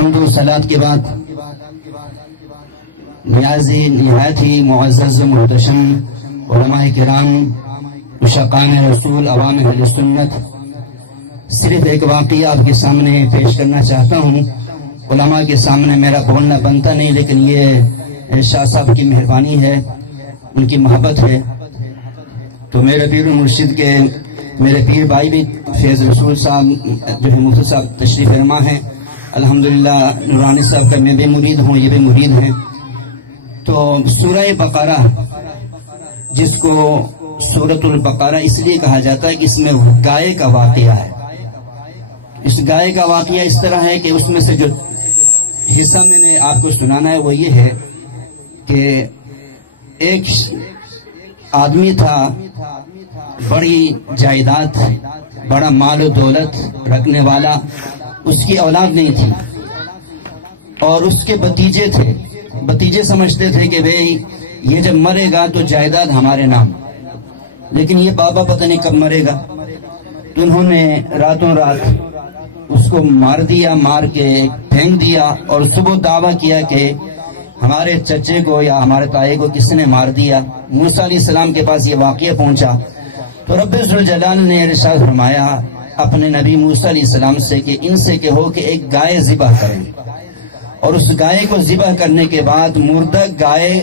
حمد و صلات کے بعد نہایت ہی معزز محتشم علماء کرام مشاقان رسول عوام اہل سنت، صرف ایک واقعہ آپ کے سامنے پیش کرنا چاہتا ہوں۔ علماء کے سامنے میرا بولنا بنتا نہیں، لیکن یہ شاہ صاحب کی مہربانی ہے، ان کی محبت ہے۔ تو میرے پیر مرشد کے میرے پیر بھائی بھی فیض رسول صاحب جو ہے مفتی صاحب تشریف فرما ہیں، الحمدللہ نورانی صاحب کا میں بھی مرید ہوں، یہ بھی مرید ہیں۔ تو سورہ بقرہ، جس کو سورۃ البقرہ اس لیے کہا جاتا ہے کہ اس میں گائے کا واقعہ ہے۔ اس گائے کا واقعہ اس طرح ہے کہ اس میں سے جو حصہ میں نے آپ کو سنانا ہے وہ یہ ہے کہ ایک آدمی تھا، بڑی جائیداد، بڑا مال و دولت رکھنے والا، اس کی اولاد نہیں تھی اور اس کے بھتیجے تھے۔ بھتیجے سمجھتے تھے کہ بھئی یہ جب مرے گا تو جائیداد ہمارے نام، لیکن یہ بابا پتہ نہیں کب مرے گا۔ تو انہوں نے راتوں رات اس کو مار دیا، مار کے پھینک دیا، اور صبح دعویٰ کیا کہ ہمارے چچے کو یا ہمارے تائی کو کس نے مار دیا۔ موسیٰ علیہ السلام کے پاس یہ واقعہ پہنچا تو رب ذوالجلال نے ارشاد فرمایا اپنے نبی موسیٰ علیہ السلام سے کہ ان سے کہو کہ ایک گائے ذبح کریں، اور اس گائے کو ذبح کرنے کے بعد مردہ گائے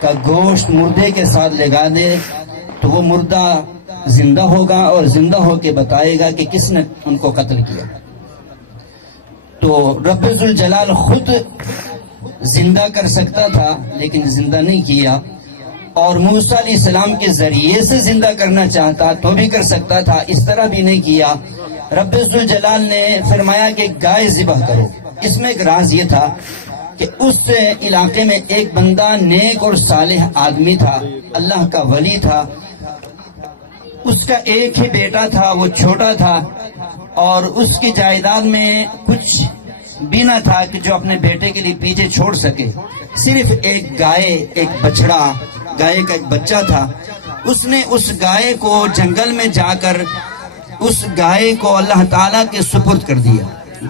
کا گوشت مردے کے ساتھ لگا دے تو وہ مردہ زندہ ہوگا اور زندہ ہو کے بتائے گا کہ کس نے ان کو قتل کیا۔ تو رب ذوالجلال خود زندہ کر سکتا تھا لیکن زندہ نہیں کیا، اور موسیٰ علیہ السلام کے ذریعے سے زندہ کرنا چاہتا تو بھی کر سکتا تھا، اس طرح بھی نہیں کیا۔ رب ذوالجلال نے فرمایا کہ گائے ذبح کرو۔ اس میں ایک راز یہ تھا کہ اس علاقے میں ایک بندہ نیک اور صالح آدمی تھا، اللہ کا ولی تھا۔ اس کا ایک ہی بیٹا تھا، وہ چھوٹا تھا، اور اس کی جائیداد میں کچھ بھی نہ تھا کہ جو اپنے بیٹے کے لیے پیچھے چھوڑ سکے، صرف ایک گائے، ایک بچڑا، گائے کا ایک بچہ تھا۔ اس نے اس گائے کو جنگل میں جا کر اس گائے کو اللہ تعالیٰ کے سپرد کر دیا۔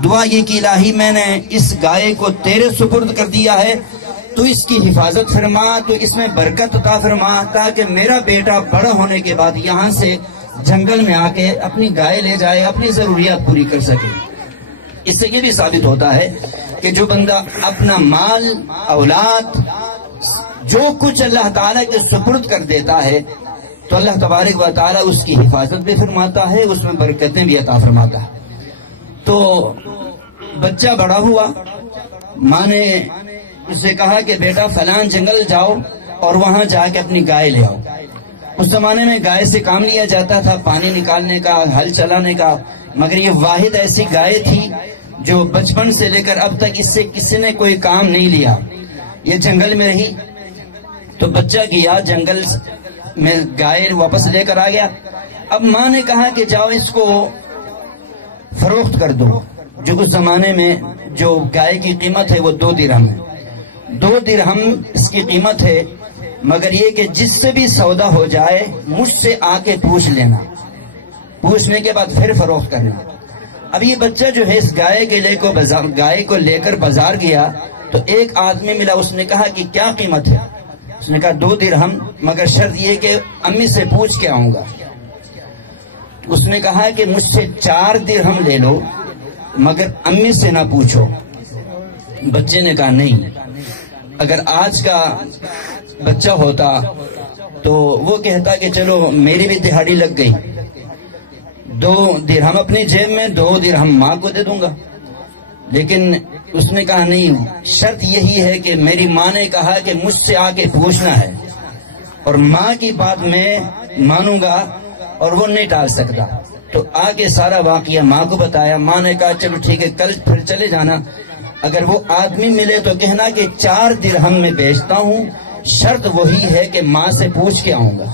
دعا یہ کہ الہی میں نے اس گائے کو تیرے سپرد کر دیا ہے، تو اس کی حفاظت فرما، تو اس میں برکت عطا فرما، تاکہ میرا بیٹا بڑا ہونے کے بعد یہاں سے جنگل میں آ کے اپنی گائے لے جائے، اپنی ضروریات پوری کر سکے۔ اس سے یہ بھی ثابت ہوتا ہے کہ جو بندہ اپنا مال، اولاد، جو کچھ اللہ تعالیٰ کے سپرد کر دیتا ہے تو اللہ تبارک و تعالیٰ اس کی حفاظت بھی فرماتا ہے، اس میں برکتیں بھی عطا فرماتا ہے۔ تو بچہ بڑا ہوا، ماں نے اسے کہا کہ بیٹا فلان جنگل جاؤ اور وہاں جا کے اپنی گائے لے آؤ۔ اس زمانے میں گائے سے کام لیا جاتا تھا، پانی نکالنے کا، ہل چلانے کا، مگر یہ واحد ایسی گائے تھی جو بچپن سے لے کر اب تک اس سے کسی نے کوئی کام نہیں لیا، یہ جنگل میں رہی۔ تو بچہ گیا جنگل میں، گائے واپس لے کر آ گیا۔ اب ماں نے کہا کہ جاؤ اس کو فروخت کر دو، جو اس زمانے میں جو گائے کی قیمت ہے وہ 2 درہم ہے، 2 درہم اس کی قیمت ہے، مگر یہ کہ جس سے بھی سودا ہو جائے مجھ سے آ کے پوچھ لینا، پوچھنے کے بعد پھر فروخت کرنا۔ اب یہ بچہ جو ہے اس گائے کو لے کر بازار گیا تو ایک آدمی ملا، اس نے کہا کہ کیا قیمت ہے؟ اس نے کہا 2 درہم، مگر شرط یہ کہ امی سے پوچھ کے آؤں گا۔ اس نے کہا کہ مجھ سے 4 درہم لے لو مگر امی سے نہ پوچھو۔ بچے نے کہا نہیں، اگر آج کا بچہ ہوتا تو وہ کہتا کہ چلو میری بھی دہاڑی لگ گئی، 2 درہم اپنی جیب میں، 2 درہم ماں کو دے دوں گا۔ لیکن اس نے کہا نہیں، شرط یہی ہے کہ میری ماں نے کہا کہ مجھ سے آ کے پوچھنا ہے، اور ماں کی بات میں مانوں گا اور وہ نہیں ٹال سکتا۔ تو آگے سارا واقعہ ماں کو بتایا۔ ماں نے کہا چلو ٹھیک ہے، کل پھر چلے جانا، اگر وہ آدمی ملے تو کہنا کہ 4 درہم میں بیچتا ہوں، شرط وہی ہے کہ ماں سے پوچھ کے آؤں گا۔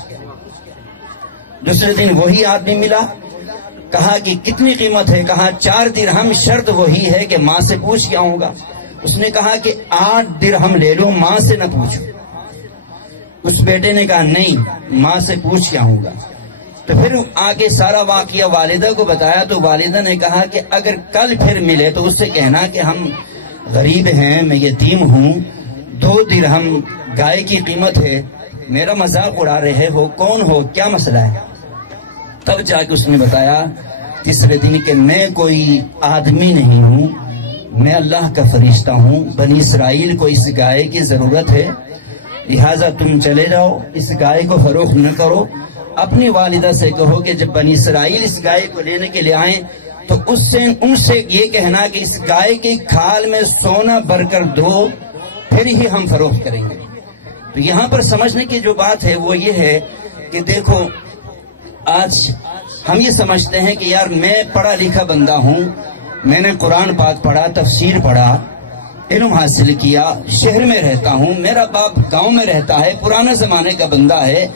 دوسرے دن وہی آدمی ملا، کہا کہ کتنی قیمت ہے؟ کہا 4 درہم، شرط وہی ہے کہ ماں سے پوچھ کے آؤں گا۔ اس نے کہا کہ 8 درہم لے لو، ماں سے نہ پوچھو۔ اس بیٹے نے کہا نہیں، ماں سے پوچھ کے آؤں گا۔ تو پھر آگے سارا واقعہ والدہ کو بتایا تو والدہ نے کہا کہ اگر کل پھر ملے تو اس سے کہنا کہ ہم غریب ہیں، میں یتیم ہوں، 2 درہم گائے کی قیمت ہے، میرا مذاق اڑا رہے ہو، کون ہو، کیا مسئلہ ہے؟ تب جا کے اس نے بتایا تیسرے دن کہ میں کوئی آدمی نہیں ہوں، میں اللہ کا فرشتہ ہوں، بنی اسرائیل کو اس گائے کی ضرورت ہے، لہٰذا تم چلے جاؤ، اس گائے کو فروخت نہ کرو۔ اپنی والدہ سے کہو کہ جب بنی اسرائیل اس گائے کو لینے کے لیے آئیں تو ان سے یہ کہنا کہ اس گائے کی کھال میں سونا بھر کر دو، پھر ہی ہم فروخت کریں گے۔ تو یہاں پر سمجھنے کی جو بات ہے وہ یہ ہے کہ دیکھو آج ہم یہ سمجھتے ہیں کہ یار میں پڑھا لکھا بندہ ہوں، میں نے قرآن پاک پڑھا، تفسیر پڑھا، علم حاصل کیا، شہر میں رہتا ہوں، میرا باپ گاؤں میں رہتا ہے، پرانے زمانے کا بندہ ہے،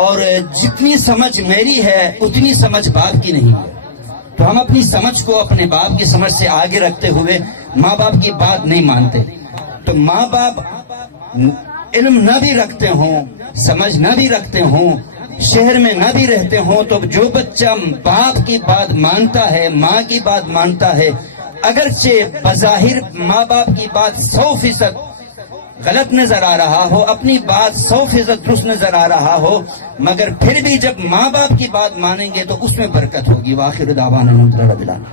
اور جتنی سمجھ میری ہے اتنی سمجھ باپ کی نہیں ہے۔ تو ہم اپنی سمجھ کو اپنے باپ کی سمجھ سے آگے رکھتے ہوئے ماں باپ کی بات نہیں مانتے۔ تو ماں باپ علم نہ بھی رکھتے ہوں، سمجھ نہ بھی رکھتے ہوں، شہر میں نہ بھی رہتے ہوں، تو جو بچہ باپ کی بات مانتا ہے، ماں کی بات مانتا ہے، اگرچہ بظاہر ماں باپ کی بات 100% غلط نظر آ رہا ہو، اپنی بات 100% درست نظر آ رہا ہو، مگر پھر بھی جب ماں باپ کی بات مانیں گے تو اس میں برکت ہوگی۔ وآخر دعوانا الحمد للہ رب العالمین۔